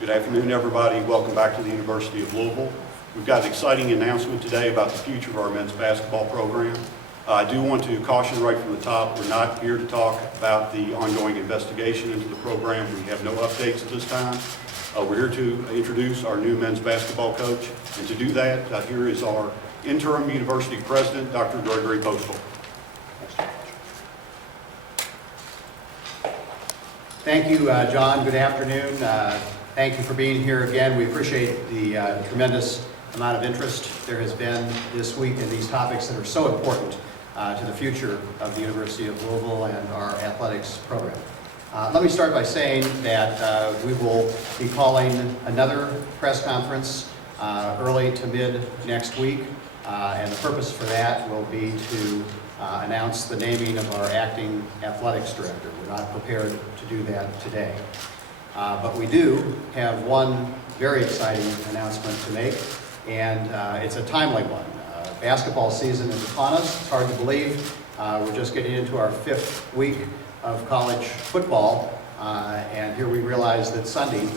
Good afternoon, everybody. Welcome back to the University of Louisville. We've got an exciting announcement today about the future of our men's basketball program. I do want to caution right from the top, we're not here to talk about the ongoing investigation into the program. We have no updates at this time. We're here to introduce our new men's basketball coach. And to do that, here is our interim university president, Dr. Gregory Postal. Thank you, John. Good afternoon. Thank you for being here again. We appreciate the tremendous amount of interest there has been this week in these topics that are so important to the future of the University of Louisville and our athletics program. Let me start by saying that we will be calling another press conference early to mid next week, and the purpose for that will be to announce the naming of our acting athletics director. We're not prepared to do that today. But we do have one very exciting announcement to make, and it's a timely one. Basketball season is upon us. It's hard to believe. We're just getting into our 5th week of college football, and here we realize that Sunday,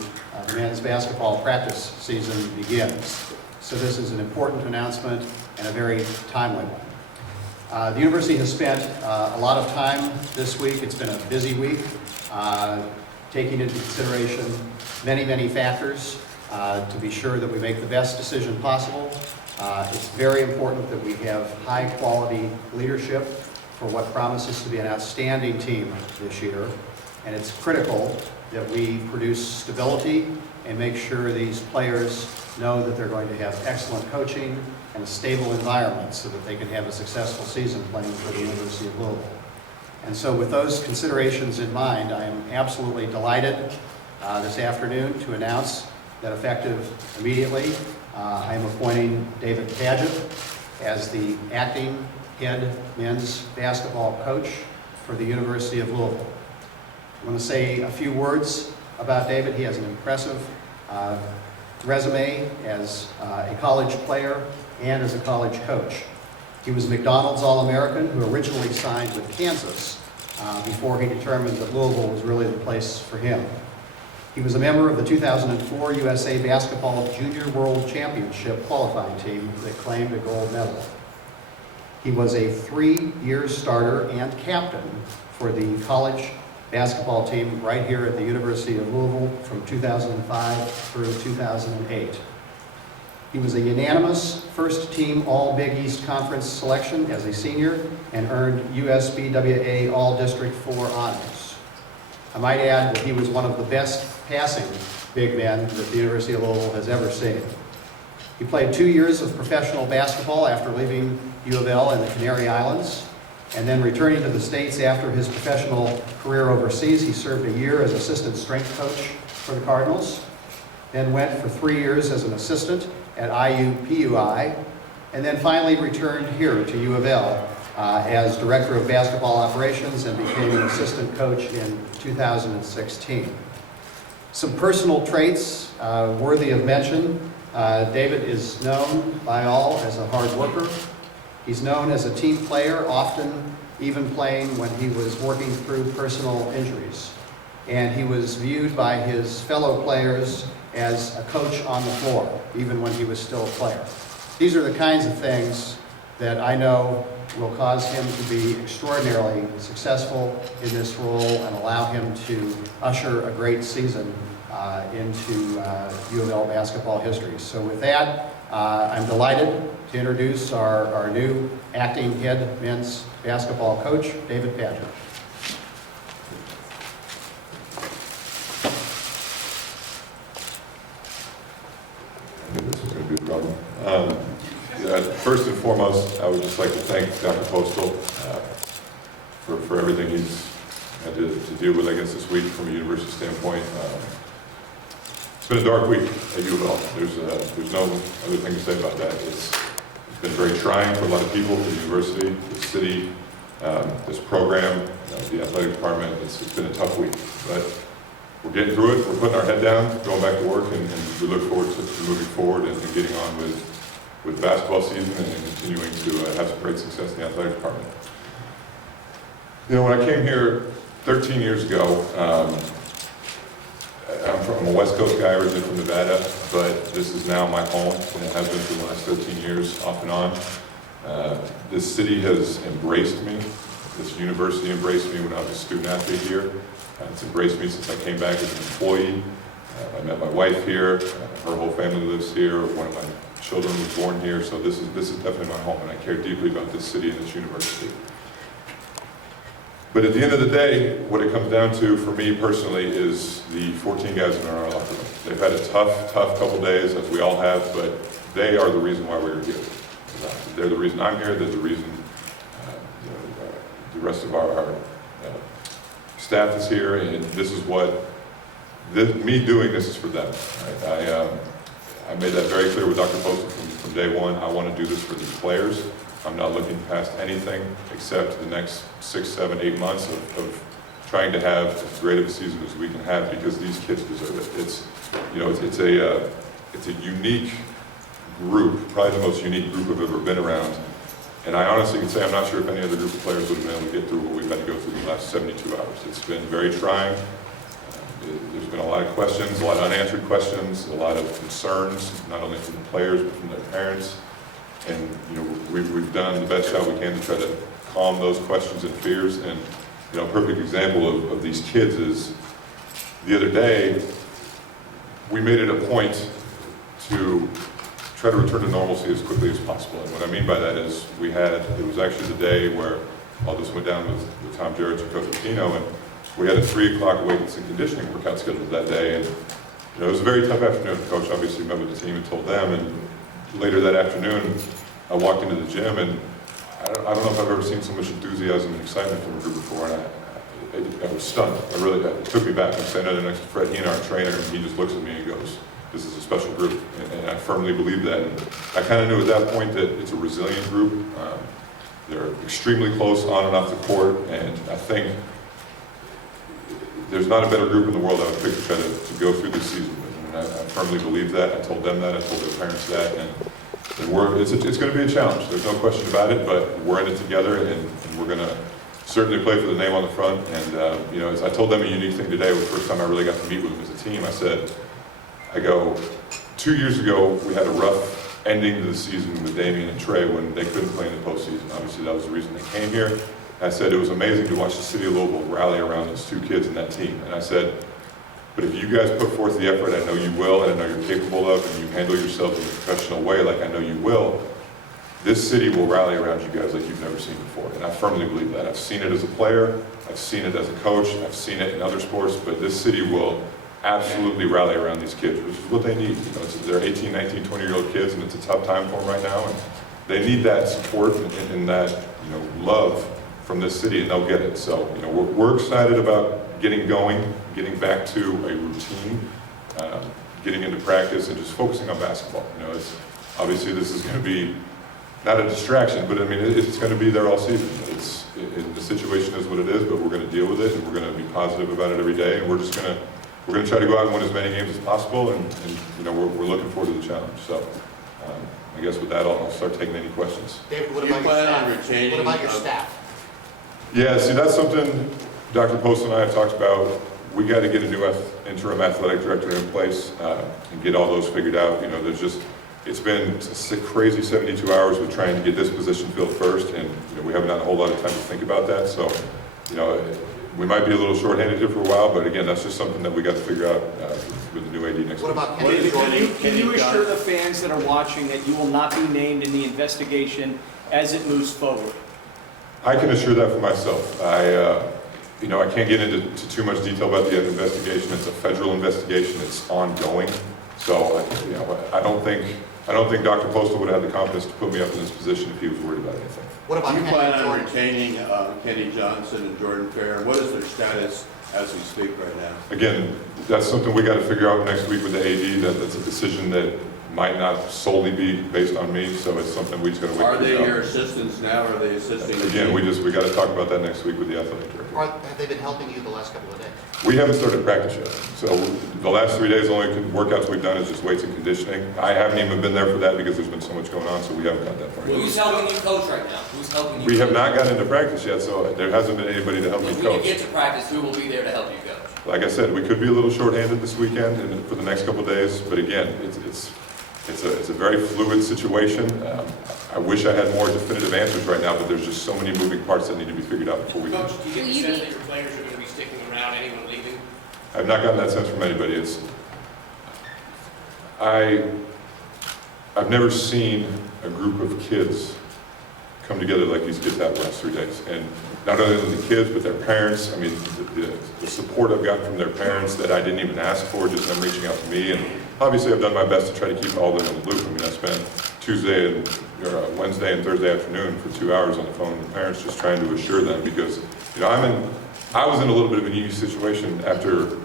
the men's basketball practice season begins. So this is an important announcement and a very timely one. The university has spent a lot of time this week. It's been a busy week, taking into consideration many factors to be sure that we make the best decision possible. It's very important that we have high-quality leadership for what promises to be an outstanding team this year, and it's critical that we produce stability and make sure these players know that they're going to have excellent coaching and a stable environment so that they can have a successful season playing for the University of Louisville. And so with those considerations in mind, I am absolutely delighted this afternoon to announce that effective immediately, I am appointing David Padgett as the acting head men's basketball coach for the University of Louisville. I want to say a few words about David. He has an impressive resume as a college player and as a college coach. He was McDonald's All-American who originally signed with Kansas before he determined that Louisville was really the place for him. He was a member of the 2004 USA Basketball Junior World Championship qualifying team that claimed a gold medal. He was a 3-year starter and captain for the college basketball team right here at the University of Louisville from 2005 through 2008. He was a unanimous first-team All-Big East Conference selection as a senior and earned USBWA All-District 4 honors. I might add that he was one of the best passing big men that the University of Louisville has ever seen. He played 2 years of professional basketball after leaving UofL in the Canary Islands, and then returning to the States after his professional career overseas. He served a year as assistant strength coach for the Cardinals, then went for 3 years as an assistant at IUPUI, and then finally returned here to UofL as director of basketball operations and became an assistant coach in 2016. Some personal traits worthy of mention. David is known by all as a hard worker. He's known as a team player, often even playing when he was working through personal injuries. And he was viewed by his fellow players as a coach on the floor, even when he was still a player. These are the kinds of things that I know will cause him to be extraordinarily successful in this role and allow him to usher a great season into UofL basketball history. So with that, I'm delighted to introduce our new acting head men's basketball coach, David Padgett. This is going to be a problem. First and foremost, I would just like to thank Dr. Postal for everything he's had to deal with, I guess, this week from a university standpoint. It's been a dark week at UofL. There's no other thing to say about that. It's been very trying for a lot of people, the university, the city, this program, the athletic department. It's been a tough week, but we're getting through it. We're putting our head down, going back to work, and we look forward to moving forward and getting on with basketball season and continuing to have some great success in the athletic department. You know, when I came here 13 years ago, I'm a West Coast guy, originally from Nevada, but this is now my home, and it has been for the last 13 years, off and on. This city has embraced me. This university embraced me when I was a student athlete here. It's embraced me since I came back as an employee. I met my wife here. Her whole family lives here. One of my children was born here, so this is definitely my home, and I care deeply about this city and this university. But at the end of the day, what it comes down to for me personally is the 14 guys in our locker room. They've had a tough couple days, as we all have, but they are the reason why we're here. They're the reason I'm here. They're the reason the rest of our staff is here, and this is what me doing this is for them. Right? I made that very clear with Dr. Postal from day one. I want to do this for these players. I'm not looking past anything except the next 6, 7, 8 months of trying to have as great of a season as we can have, because these kids deserve it. It's a unique group, probably the most unique group I've ever been around. And I honestly can say I'm not sure if any other group of players would have been able to get through what we've had to go through the last 72 hours. It's been very trying. There's been a lot of questions, a lot of unanswered questions, a lot of concerns, not only from the players but from their parents. And we've done the best job we can to try to calm those questions and fears. And a perfect example of these kids is the other day we made it a point to try to return to normalcy as quickly as possible. And what I mean by that is it was actually the day where all this went down with Tom Jarrett and Coach Aquino, and we had a 3 o'clock weights and conditioning workout scheduled that day. And it was a very tough afternoon. The coach obviously met with the team and told them, and later that afternoon I walked into the gym, and I don't know if I've ever seen so much enthusiasm and excitement from a group before, and I was stunned. It took me back. I'm standing there next to Fred Heenan, our trainer, and he just looks at me and goes, "This is a special group," and I firmly believe that. And I kind of knew at that point that it's a resilient group. They're extremely close on and off the court, and I think there's not a better group in the world I would pick to try to go through this season with. And I firmly believe that. I told them that. I told their parents that. And it's going to be a challenge. There's no question about it, but we're in it together, and we're going to certainly play for the name on the front. And, as I told them a unique thing today, was the first time I really got to meet with them as a team. I go, 2 years ago, we had a rough ending to the season with Damian and Trey when they couldn't play in the postseason. Obviously, that was the reason they came here. I said it was amazing to watch the city of Louisville rally around those 2 kids and that team. And I said, but if you guys put forth the effort I know you will, and I know you're capable of, and you handle yourselves in a professional way like I know you will, this city will rally around you guys like you've never seen before. And I firmly believe that. I've seen it as a player, I've seen it as a coach, I've seen it in other sports, but this city will absolutely rally around these kids, which is what they need. They're 18, 19, 20-year-old kids, and it's a tough time for them right now, and they need that support and that love from this city, and they'll get it. So we're excited about getting going, getting back to a routine, getting into practice, and just focusing on basketball. Obviously this is going to be not a distraction, but it's going to be there all season. The situation is what it is, but we're going to deal with it, and we're going to be positive about it every day, and we're going to try to go out and win as many games as possible, and we're looking forward to the challenge. So I guess with that, I'll start taking any questions. David, what about your staff? What about your staff? Yeah, see, that's something Dr. Post and I have talked about. We got to get a new interim athletic director in place and get all those figured out. It's been a crazy 72 hours with trying to get this position filled first, and we haven't had a whole lot of time to think about that. So, we might be a little shorthanded here for a while, but again, that's just something that we got to figure out with the new AD next week. What about Can you assure the fans that are watching that you will not be named in the investigation as it moves forward? I can assure that for myself. I can't get into too much detail about the investigation. It's a federal investigation. It's ongoing. So, I don't think Dr. Postal would have had the confidence to put me up in this position if he was worried about anything. What about Do you plan on Jordan? retaining Kenny Johnson and Jordan Fair? What is their status as we speak right now? Again, that's something we got to figure out next week with the AD. That's a decision that might not solely be based on me, so it's something we just got to wait Are for. they your assistants now, or are they assisting? Again, we got to talk about that next week with the athletic director. Or have they been helping you the last couple of days? We haven't started practice yet. So the last 3 days, the only workouts we've done is just weights and conditioning. I haven't even been there for that because there's been so much going on, so we haven't got that far yet. Who's helping you coach right now? Who's helping you? We have not gotten into practice yet, so there hasn't been anybody to help me When you coach. get to practice, who will be there to help you coach? like I said, we could be a little shorthanded this weekend and for the next couple of days, but again, it's a very fluid situation. I wish I had more definitive answers right now, but there's just so many moving parts that need to be figured out before we can. Coach, do you get the sense that your players are going to be sticking around, anyone leaving? I've not gotten that sense from anybody. I've never seen a group of kids come together like these kids have the last 3 days. And not only the kids, but their parents. I mean, the support I've gotten from their parents that I didn't even ask for, just them reaching out to me. And obviously I've done my best to try to keep all of them in the loop. I mean, I spent Wednesday and Thursday afternoon for 2 hours on the phone with the parents just trying to assure them because, you know, I was in a little bit of a unique situation after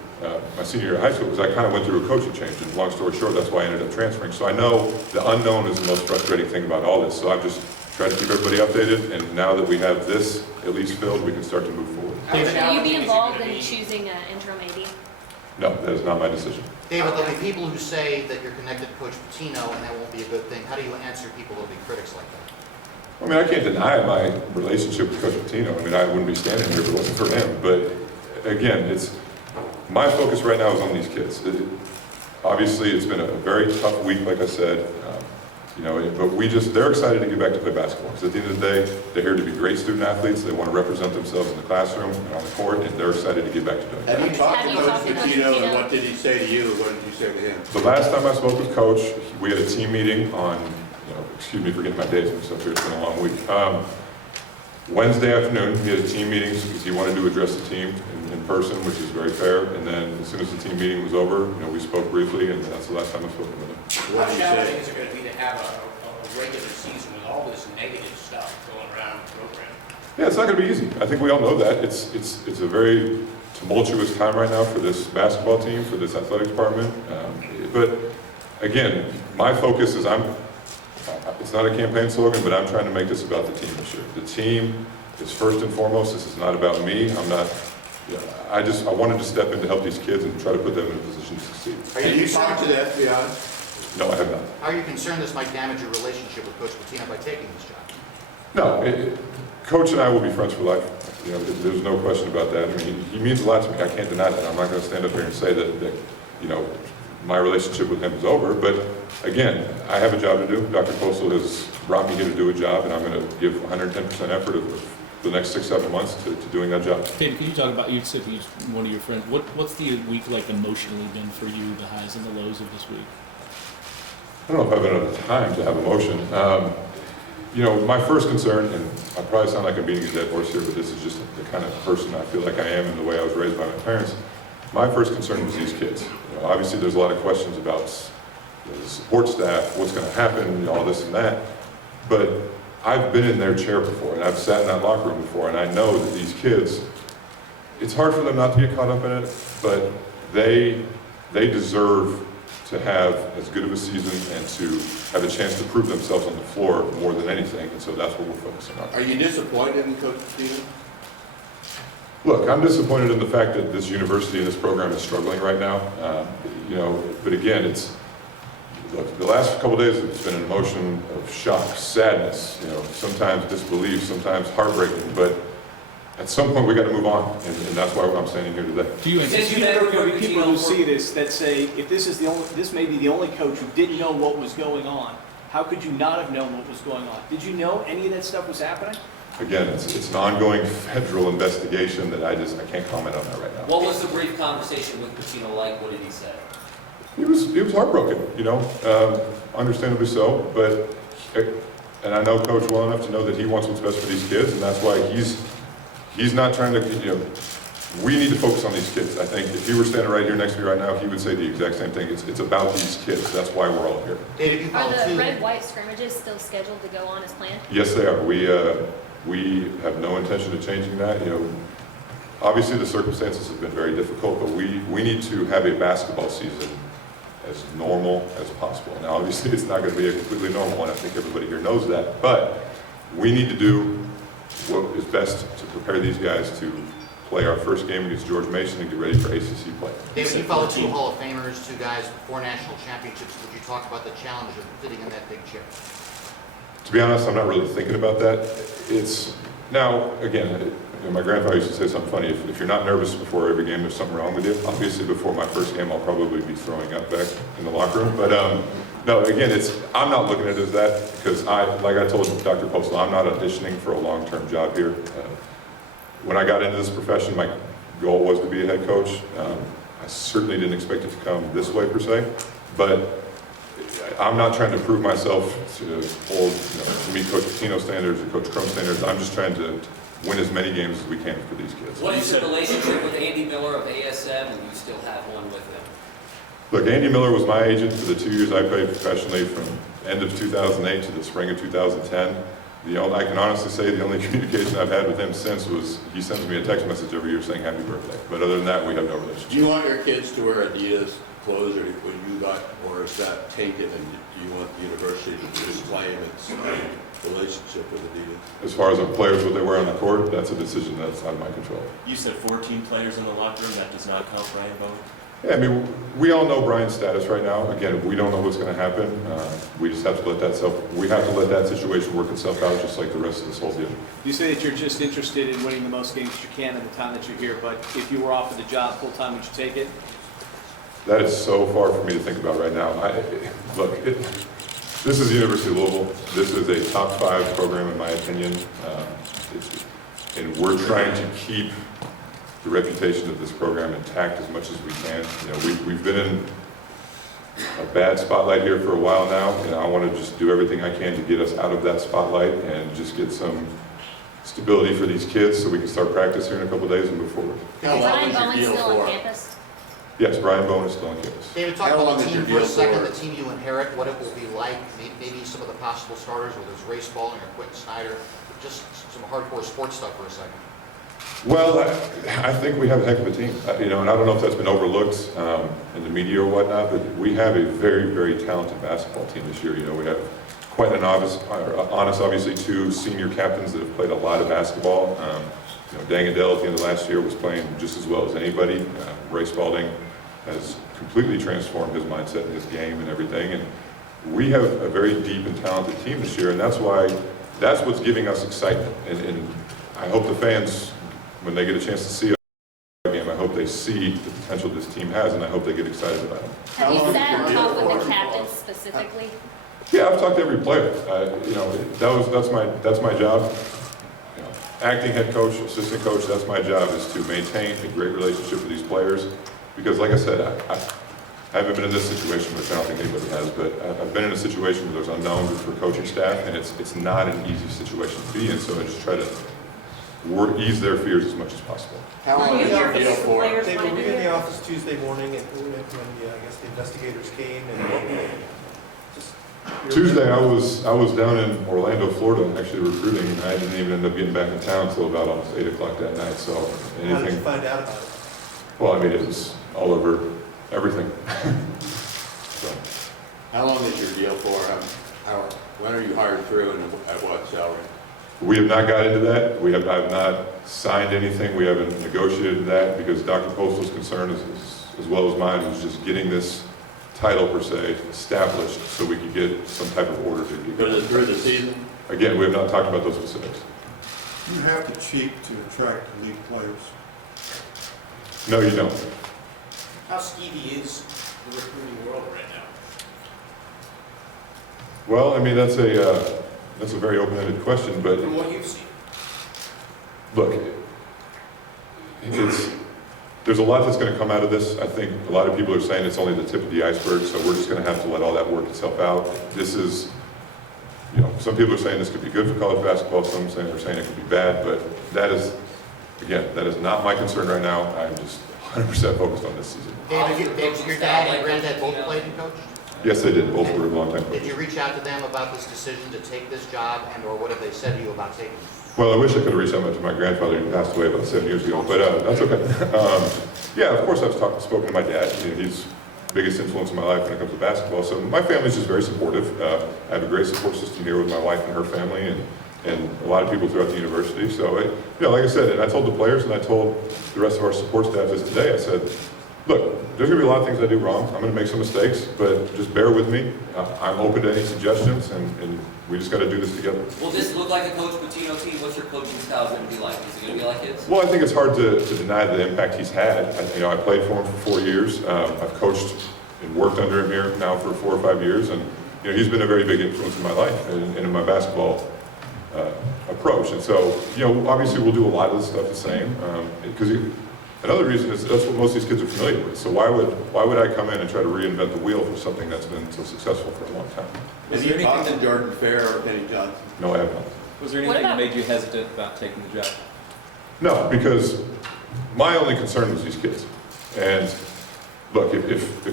my senior year of high school because I kind of went through a coaching change, and long story short, that's why I ended up transferring. So I know the unknown is the most frustrating thing about all this. So I've just tried to keep everybody updated, and now that we have this at least filled, we can start to move forward. Will you be involved in choosing an interim AD? No, that is not my decision. David, there'll be people who say that you're connected to Coach Pitino and that won't be a good thing. How do you answer people who'll be critics like that? I mean, I can't deny my relationship with Coach Pitino. I mean, I wouldn't be standing here if it wasn't for him. But again, my focus right now is on these kids. Obviously, it's been a very tough week, like I said. You know, but they're excited to get back to play basketball. Because at the end of the day, they're here to be great student athletes. They want to represent themselves in the classroom and on the court, and they're excited to get back to doing that. Have you talked to Have you Coach talked to Coach Pitino, and Pitino? what did he say to you, and what did you say to him? The last time I spoke with Coach, we had a team meeting on, excuse me for getting my days mixed up here, it's been a long week. Wednesday afternoon, we had a team meeting because he wanted to address the team in person, which is very fair. And then as soon as the team meeting was over, we spoke briefly, and that's the last time I've spoken with him. What How did he challenging say? is it going to be to have a regular season with all this negative stuff going around the program? Yeah, it's not going to be easy. I think we all know that. It's a very tumultuous time right now for this basketball team, for this athletic department. But again, my focus is it's not a campaign slogan, but I'm trying to make this about the team this year. The team is first and foremost. This is not about me. I wanted to step in to help these kids and try to put them in a position to succeed. Have you talked to the FBI? No, I have not. Are you concerned this might damage your relationship with Coach Pitino by taking this job? No, Coach and I will be friends for life. There's no question about that. I mean, he means a lot to me. I can't deny that. I'm not going to stand up here and say that my relationship with him is over. But again, I have a job to do. Dr. Postal has brought me here to do a job, and I'm going to give 110% effort of the next 6-7 months to doing that job. David, could you talk about, you said he's one of your friends. What's the week like emotionally been for you, the highs and the lows of this week? I don't know if I've been enough time to have emotion. My first concern, and I probably sound like I'm beating a dead horse here, but this is just the kind of person I feel like I am and the way I was raised by my parents. My first concern was these kids. Obviously there's a lot of questions about the support staff, what's going to happen, all this and that. But I've been in their chair before, and I've sat in that locker room before, and I know that these kids, it's hard for them not to get caught up in it, but they deserve to have as good of a season and to have a chance to prove themselves on the floor more than anything, and so that's what we're focusing on. Are you disappointed in Coach Pitino? Look, I'm disappointed in the fact that this university and this program is struggling right now. But again, the last couple of days it's been an emotion of shock, sadness, sometimes disbelief, sometimes heartbreaking, but at some point we got to move on, and that's why I'm standing here today. Do you Since there are going to be people who see this that say, if this may be the only coach who didn't know what was going on, how could you not have known what was going on? Did you know any of that stuff was happening? Again, it's an ongoing federal investigation that I can't comment on that right now. What was the brief conversation with Pitino like? What did he say? He was heartbroken, understandably so, and I know Coach well enough to know that he wants what's best for these kids, and that's why he's not trying to, we need to focus on these kids. I think if he were standing right here next to me right now, he would say the exact same thing. It's about these kids. That's why we're all here. David, you Are followed the two. red-white scrimmages still scheduled to go on as planned? Yes, they are. We have no intention of changing that. Obviously the circumstances have been very difficult, but we need to have a basketball season as normal as possible. Now, obviously it's not going to be a completely normal one. I think everybody here knows that, but we need to do what is best to prepare these guys to play our first game against George Mason and get ready for ACC play. David, you followed two Hall of Famers, two guys with 4 national championships. Would you talk about the challenge of fitting in that big chair? To be honest, I'm not really thinking about that. Now, again, my grandfather used to say something funny. If you're not nervous before every game, there's something wrong with you. Obviously, before my first game, I'll probably be throwing up back in the locker room. But no, again, I'm not looking at it as that because like I told Dr. Postal, I'm not auditioning for a long-term job here. When I got into this profession, my goal was to be a head coach. I certainly didn't expect it to come this way per se, but I'm not trying to prove myself to hold, to meet Coach Pitino's standards or Coach Crumb's standards. I'm just trying to win as many games as we can for these kids. What is your relationship with Andy Miller of ASM, and you still have one with him? Look, Andy Miller was my agent for the 2 years I played professionally from end of 2008 to the spring of 2010. I can honestly say the only communication I've had with him since was he sends me a text message every year saying happy birthday. But other than that, we have no relationship. Do you want your kids to wear Adidas clothes when you got, or is that tainted, and do you want the university to disclaim its relationship with Adidas? As far as the players, what they wear on the court, that's a decision that's out of my control. You said 14 players in the locker room. That does not count Brian Bowen? Yeah, I mean, we all know Brian's status right now. Again, we don't know what's going to happen. We just have to let that situation work itself out, just like the rest of this whole deal. You say that you're just interested in winning the most games you can in the time that you're here, but if you were offered the job full-time, would you take it? That is so far for me to think about right now. This is the University of Louisville. This is a top 5 program in my opinion. And we're trying to keep the reputation of this program intact as much as we can. We've been in a bad spotlight here for a while now, and I want to just do everything I can to get us out of that spotlight and just get some stability for these kids so we can start practice here in a couple of days and move forward. Is Brian Bowen still on campus? Yes, Brian Bowen is still on campus. David, talk How about long the is team your for a deal second, for? the team you inherit, what it will be like, maybe some of the possible starters, whether it's Ray Spalding or Quentin Snyder, just some hardcore sports stuff for a second. Well, I think we have a heck of a team, and I don't know if that's been overlooked in the media or whatnot, but we have a very, very talented basketball team this year. We have quite an honest, obviously, 2 senior captains that have played a lot of basketball. Dangadell at the end of last year was playing just as well as anybody. Ray Spalding has completely transformed his mindset and his game and everything, and we have a very deep and talented team this year, and that's what's giving us excitement. And I hope the fans, when they get a chance to see a game, I hope they see the potential this team has, and I hope they get excited about it. Have you sat and talked with the captains specifically? Yeah, I've talked to every player. That's my job. Acting head coach, assistant coach, that's my job, is to maintain a great relationship with these players. Because like I said, I haven't been in this situation, which I don't think anybody has, but I've been in a situation where there's unknowns for coaching staff, and it's not an easy situation to be in, so I just try to ease their fears as much as possible. How long is your deal for? David, were you in the office Tuesday morning when the investigators came and Tuesday, I was down in Orlando, Florida, actually recruiting, and I didn't even end up getting back in town until about almost 8 o'clock that night. So anything. How did you find out about it? Well, I mean, it was all over everything. So. How long is your deal for? When are you hired through, and at what salary? We have not got into that. I have not signed anything. We haven't negotiated that because Dr. Postal's concern, as well as mine, was just getting this title per se established so we could get some type of order to be. Is it through the season? Again, we have not talked about those specifics. You have to cheat to attract elite players. No, you don't. How skeevy is the recruiting world right now? Well, I mean, that's a very open-ended question, but From what you've seen? look, there's a lot that's going to come out of this. I think a lot of people are saying it's only the tip of the iceberg, so we're just going to have to let all that work itself out. This is, some people are saying this could be good for college basketball, some are saying it could be bad, but that is not my concern right now. I'm just 100% focused on this season. David, your dad and granddad both played and coached? Yes, they did. Both were a long time Did coaches. you reach out to them about this decision to take this job, and/or what have they said to you about taking it? Well, I wish I could have reached out to my grandfather who passed away about 7 years ago, but that's okay. Yeah, of course I've spoken to my dad. He's the biggest influence in my life when it comes to basketball. So my family's just very supportive. I have a great support system here with my wife and her family, and a lot of people throughout the university. So, like I said, and I told the players and I told the rest of our support staff this today, I said, Look, there's gonna be a lot of things I do wrong. I'm gonna make some mistakes, but just bear with me. I'm open to any suggestions, and we just gotta do this together. Will this look like a Coach Pitino team? What's your coaching style going to be like? Is it going to be like his? Well, I think it's hard to deny the impact he's had. I played for him for 4 years. I've coached and worked under him here now for 4 or 5 years, and he's been a very big influence in my life and in my basketball approach. And so, obviously we'll do a lot of this stuff the same, because another reason is that's what most of these kids are familiar with. So why would I come in and try to reinvent the wheel for something that's been so successful for a long time? Have you talked to Jordan Fair or Kenny Johnson? No, I have not. Was there anything that made you hesitant about taking the job? No, because my only concern was these kids. And look, if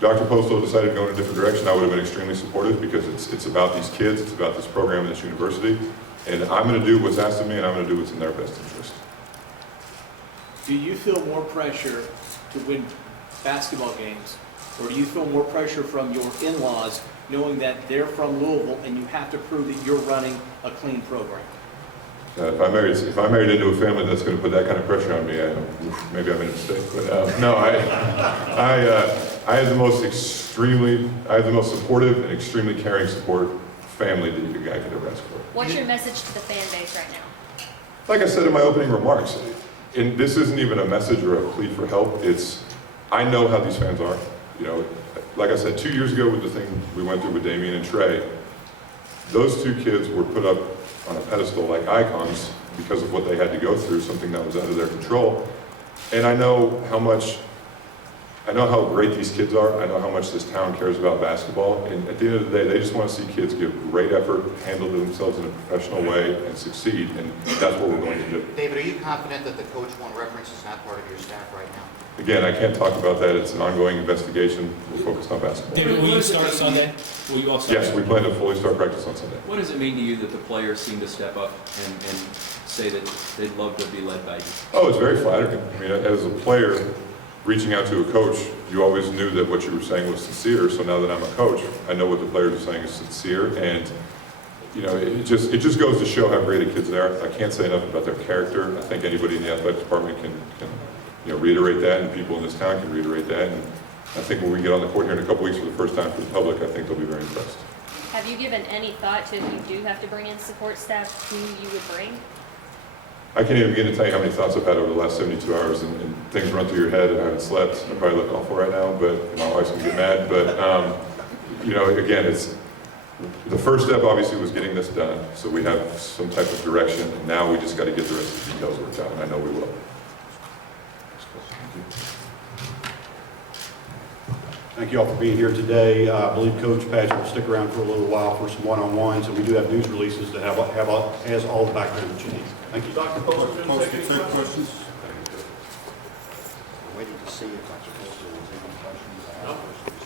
Dr. Postal decided to go in a different direction, I would have been extremely supportive, because it's about these kids, it's about this program and this university, and I'm going to do what's asked of me, and I'm going to do what's in their best interest. Do you feel more pressure to win basketball games, or do you feel more pressure from your in-laws knowing that they're from Louisville and you have to prove that you're running a clean program? If I married into a family that's going to put that kind of pressure on me, maybe I made a mistake. But no, I have the most supportive and extremely caring support family that a guy could ever ask for. What's your message to the fan base right now? Like I said in my opening remarks, and this isn't even a message or a plea for help. I know how these fans are. Like I said, 2 years ago with the thing we went through with Damien and Trey, those two kids were put up on a pedestal like icons because of what they had to go through, something that was out of their control. And I know how great these kids are. I know how much this town cares about basketball. And at the end of the day, they just want to see kids give great effort, handle themselves in a professional way, and succeed. And that's what we're going to do. David, are you confident that the Coach 1 reference is not part of your staff right now? Again, I can't talk about that. It's an ongoing investigation. We're focused on basketball. David, will you start Sunday? Will you all start? Yes, we plan to fully start practice on Sunday. What does it mean to you that the players seem to step up and say that they'd love to be led by you? Oh, it's very flattering. I mean, as a player, reaching out to a coach, you always knew that what you were saying was sincere. So now that I'm a coach, I know what the players are saying is sincere. And, it just goes to show how great a kids they are. I can't say enough about their character. I think anybody in the athletic department can reiterate that, and people in this town can reiterate that. And I think when we get on the court here in a couple weeks for the first time for the public, I think they'll be very impressed. Have you given any thought to, if you do have to bring in support staff, who you would bring? I can't even begin to tell you how many thoughts I've had over the last 72 hours, and things run through your head, and I haven't slept. I probably look awful right now, but my wife's gonna get mad. But again, it's the first step. Obviously, was getting this done, so we have some type of direction, and now we just got to get the rest of the details worked out, and I know we will. Thank you all for being here today. I believe Coach Padgett will stick around for a little while for some one-on-ones, and we do have news releases that has all the background that you need. Thank you. Dr. Postal, take questions. Waiting to see if Dr. Postal is any questions.